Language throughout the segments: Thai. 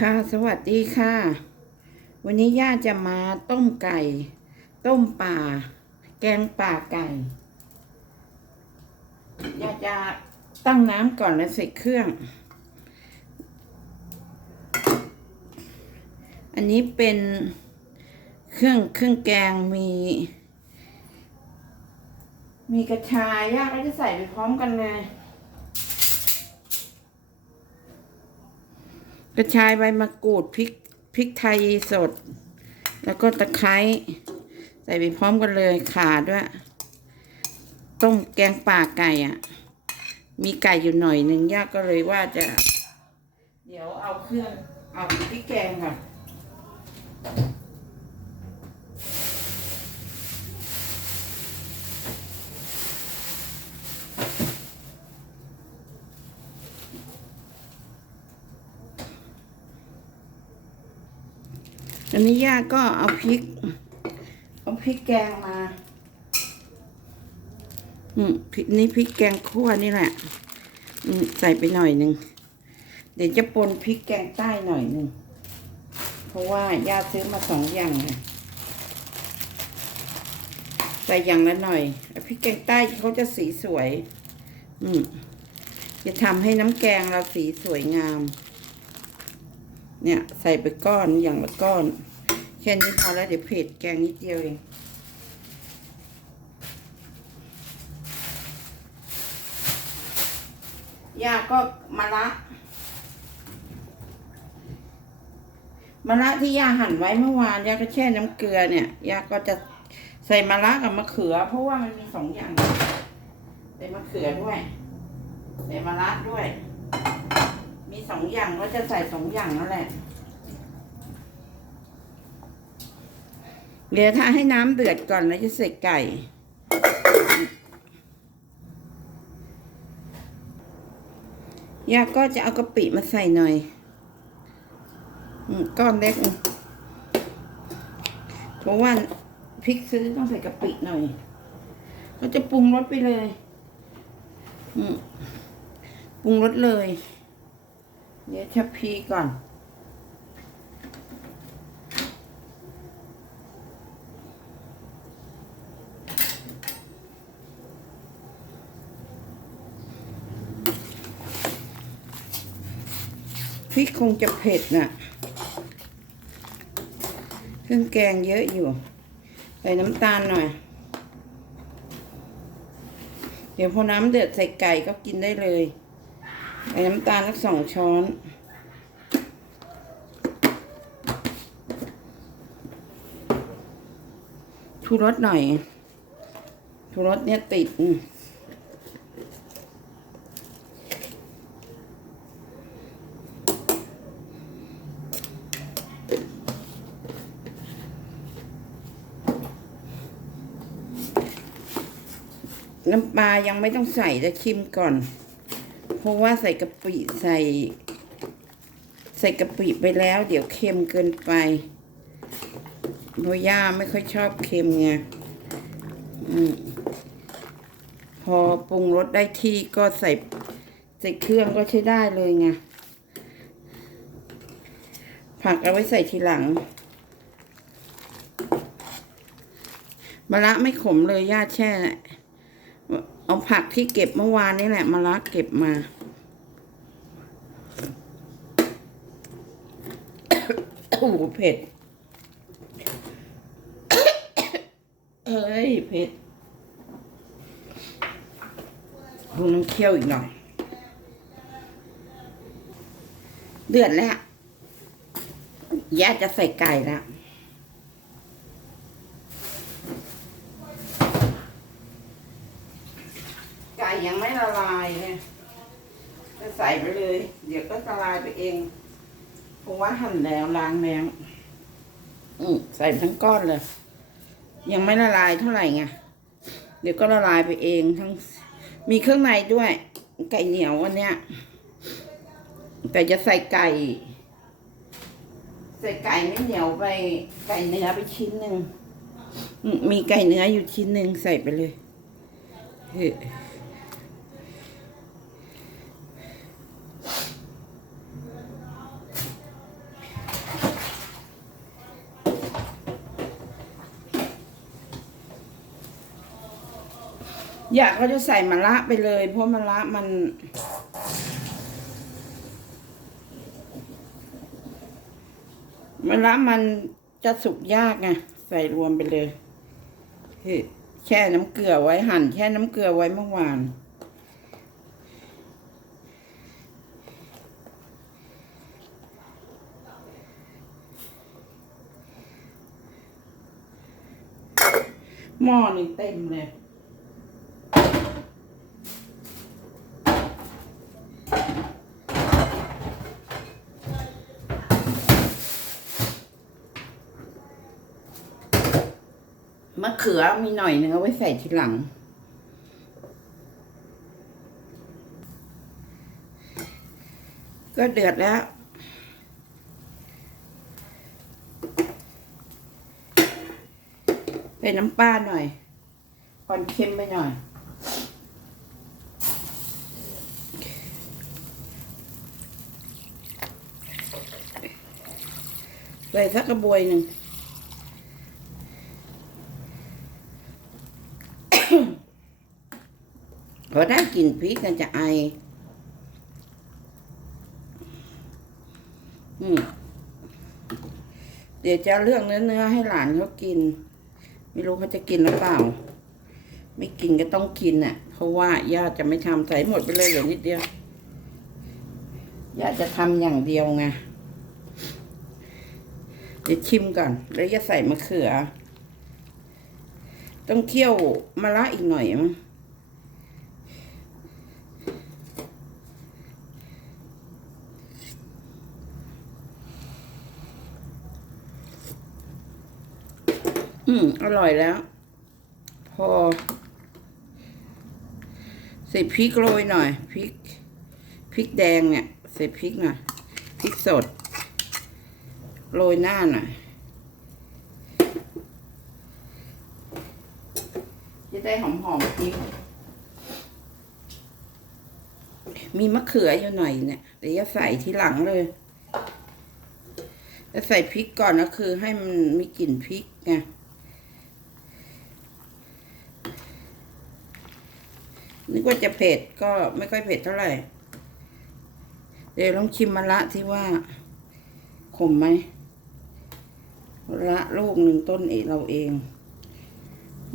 ค่ะ สวัสดีค่ะ วันนี้ย่าจะมาต้มไก่ ต้มป่า แกงป่าไก่ ย่าจะตั้งน้ำก่อนแล้วใส่เครื่อง อันนี้เป็นเครื่องเครื่องแกงมี มีกระชายย่าก็จะใส่ไปพร้อมกันเลย กระชายใบมะกรูดพริกพริกไทยสด แล้วก็ตะไคร้ใส่ไปพร้อมกันเลยขาด้วย ต้มแกงป่าไก่อะ่ะ มีไก่อยู่หน่อยหนึ่งย่าก็เลยว่าจะ เดี๋ยวเอาเครื่องเอาพริกแกงก่อน อันนี้ย่าก็เอาพริก เอาพริกแกงมา อืมพริกนี่พริกแกงคั่วนี่แหละ อืมใส่ไปหน่อยหนึ่ง เดี๋ยวจะปนพริกแกงใต้หน่อยหนึ่ง เพราะว่าย่าซื้อมาสองอย่างไงใส่อย่างละหน่อย พริกแกงใต้เขาจะสีสวย อืมจะทำให้น้ำแกงเราสีสวยงาม เนี่ยใส่ไปก้อนอย่างละก้อนแค่นี้พอแล้วเดี๋ยวเผ็ดแกงนิดเดียวเองย่าก็มะระมะระที่ย่าหั่นไว้เมื่อวานย่าก็แช่น้ำเกลือเนี่ยย่าก็จะใส่มะระกับมะเขือ เพราะว่ามันมีสองอย่างใส่มะเขือด้วยใส่มะระด้วย มีสองอย่างก็จะใส่สองอย่างนั่นแหละ เดี๋ยวถ้าให้น้ำเดือดก่อนแล้วจะใส่ไก่ ยาก็จะเอากะปิมาใส่หน่อยก้อนเล็ก เพราะว่าพริกซื้อต้องใส่กะปิหน่อย ก็จะปรุงรสไปเลย ปรุงรสเลย เดี๋ยวชับพีก่อนพริกคงจะเผ็ดน่ะเครื่องแกงเยอะอยู่ ใส่น้ำตาลหน่อย เดี๋ยวพอน้ำเดือดใส่ไก่ก็กินได้เลย ใส่น้ำตาลสักสองช้อนชูรสหน่อยชูรสเนี่ยติดน้ำปลายังไม่ต้องใส่จะชิมก่อน เพราะว่าใส่กะปิใส่ ใส่กะปิไปแล้ว เดี๋ยวเค็มเกินไปเพราะย่าไม่ค่อยชอบเค็มไงอพอปรุงรสได้ที่ก็ใส่ใส่เครื่องก็ใช้ได้เลยไงผักเอาไว้ใส่ทีหลังมะระไม่ขมเลยย่าแช่ เอาผักที่เก็บเมื่อวานนี่แหละมะระเก็บมา โอ้โหเผ็ดเฮ้ยเผ็ดคงน้ำเคี่ยวอีกหน่อย เดือดแล้วย่าจะใส่ไก่แล้ว ยังไม่ละลายเลยจะใส่ไปเลย เดี๋ยวก็ละลายไปเองเพราะว่าหั่นแล้วล้างแล้วอืมใส่ทั้งก้อนเลย ยังไม่ละลายเท่าไหร่ไงเดี๋ยวก็ละลายไปเองทั้ง มีเครื่องในด้วย ไก่เหนียวอันเนี้ยแต่จะใส่ไก่ ใส่ไก่ไม่เหนียวไปไก่เนื้อไปชิ้นหนึ่งมมีไก่เนื้ออยู่ชิ้นหนึ่งใส่ไปเลย อยากก็จะใส่มะระไปเลย เพราะมะระมันมะระมันจะสุกยากไงใส่รวมไปเลยเฮ้ยแช่น้ำเกลือไว้หั่นแช่น้ำเกลือไว้เมื่อวานหม้อนี่เต็มเลย มะเขือมีหน่อยหนึ่งเอาไว้ใส่ทีหลัง ก็เดือดแล้วใส่น้ำปลาหน่อยก่อนเค็มไปหน่อยใส่สักกระบวยหนึ่ง พอได้กลิ่นพริกกันจะไอ อืมเดี๋ยวจะเลือกเนื้อเนื้อให้หลานเขากิน ไม่รู้เขาจะกินหรือเปล่า ไม่กินก็ต้องกินน่ะ เพราะว่าย่าจะไม่ทำใส่หมดไปเลยเหลือนิดเดียวย่าจะทำอย่างเดียวไงเดี๋ยวชิมก่อน แล้วจะใส่มะเขือ ต้องเคี่ยวมะระอีกหน่อยมั้ง อืม อร่อยแล้ว พอ ใส่พริกโรยหน่อยพริกพริกแดงเนี่ย ใส่พริกหน่อยพริกสด โรยหน้าหน่อยจะได้หอมๆพริกมีมะเขืออยู่หน่อยเนี่ยเดี๋ยวจะใส่ทีหลังเลยจะใส่พริกก่อนก็คือให้มันมีกลิ่นพริกไง นึกว่าจะเผ็ดก็ไม่ค่อยเผ็ดเท่าไหร่ เดี๋ยวลองชิมมะระที่ว่าขมไหมมะระลูกหนึ่งต้นเองเราเอง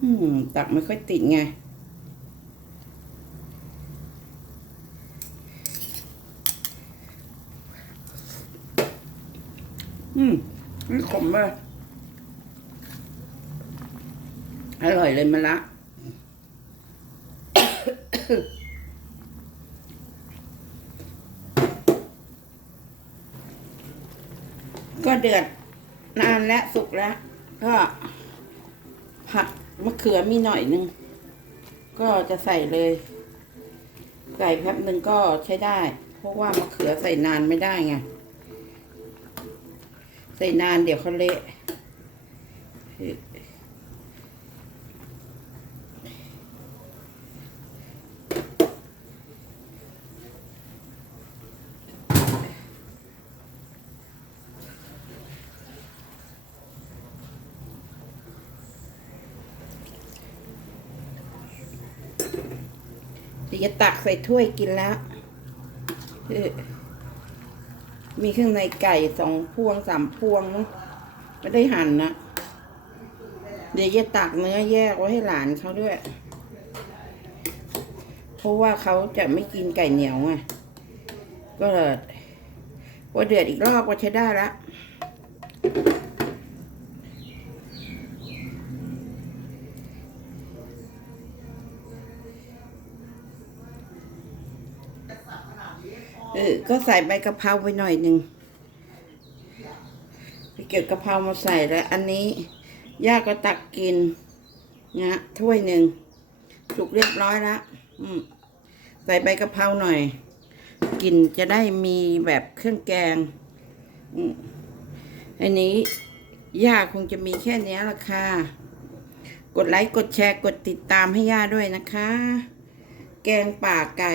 อืมตักไม่ค่อยติดไง อืมไม่ขมเลยอร่อยเลยมะระ ก็เดือดนานและสุกแล้ว ก็ผัดมะเขือมีหน่อยหนึง ก็จะใส่เลยไก่แป๊บหนึ่งก็ใช้ได้ เพราะว่ามะเขือใส่นานไม่ได้ไง ใส่นานเดี๋ยวเขาเละ เดี๋ยวจะตักใส่ถ้วยกินแล้วมีเครื่องในไก่สองพวงสามพวงไม่ได้หั่นนะ เดี๋ยวจะตักเนื้อแยกไว้ให้หลานเขาด้วย เพราะว่าเขาจะไม่กินไก่เหนียวไงก็เลยว่าเดือดอีกรอบก็ใช้ได้ละ เออ ก็ใส่ใบกะเพราไปหน่อยหนึ่งไปเก็บกะเพรามาใส่แล้ว อันนี้ย่าก็ตักกินนะถ้วยหนึ่งสุกเรียบร้อยแล้วใส่ใบกะเพราหน่อยกินจะได้มีแบบเครื่องแกงอันนี้ย่าคงจะมีแค่เนี้ยละค่ะ กดไลค์ กดแชร์ กดติดตามให้ย่าด้วยนะคะ แกงป่าไก่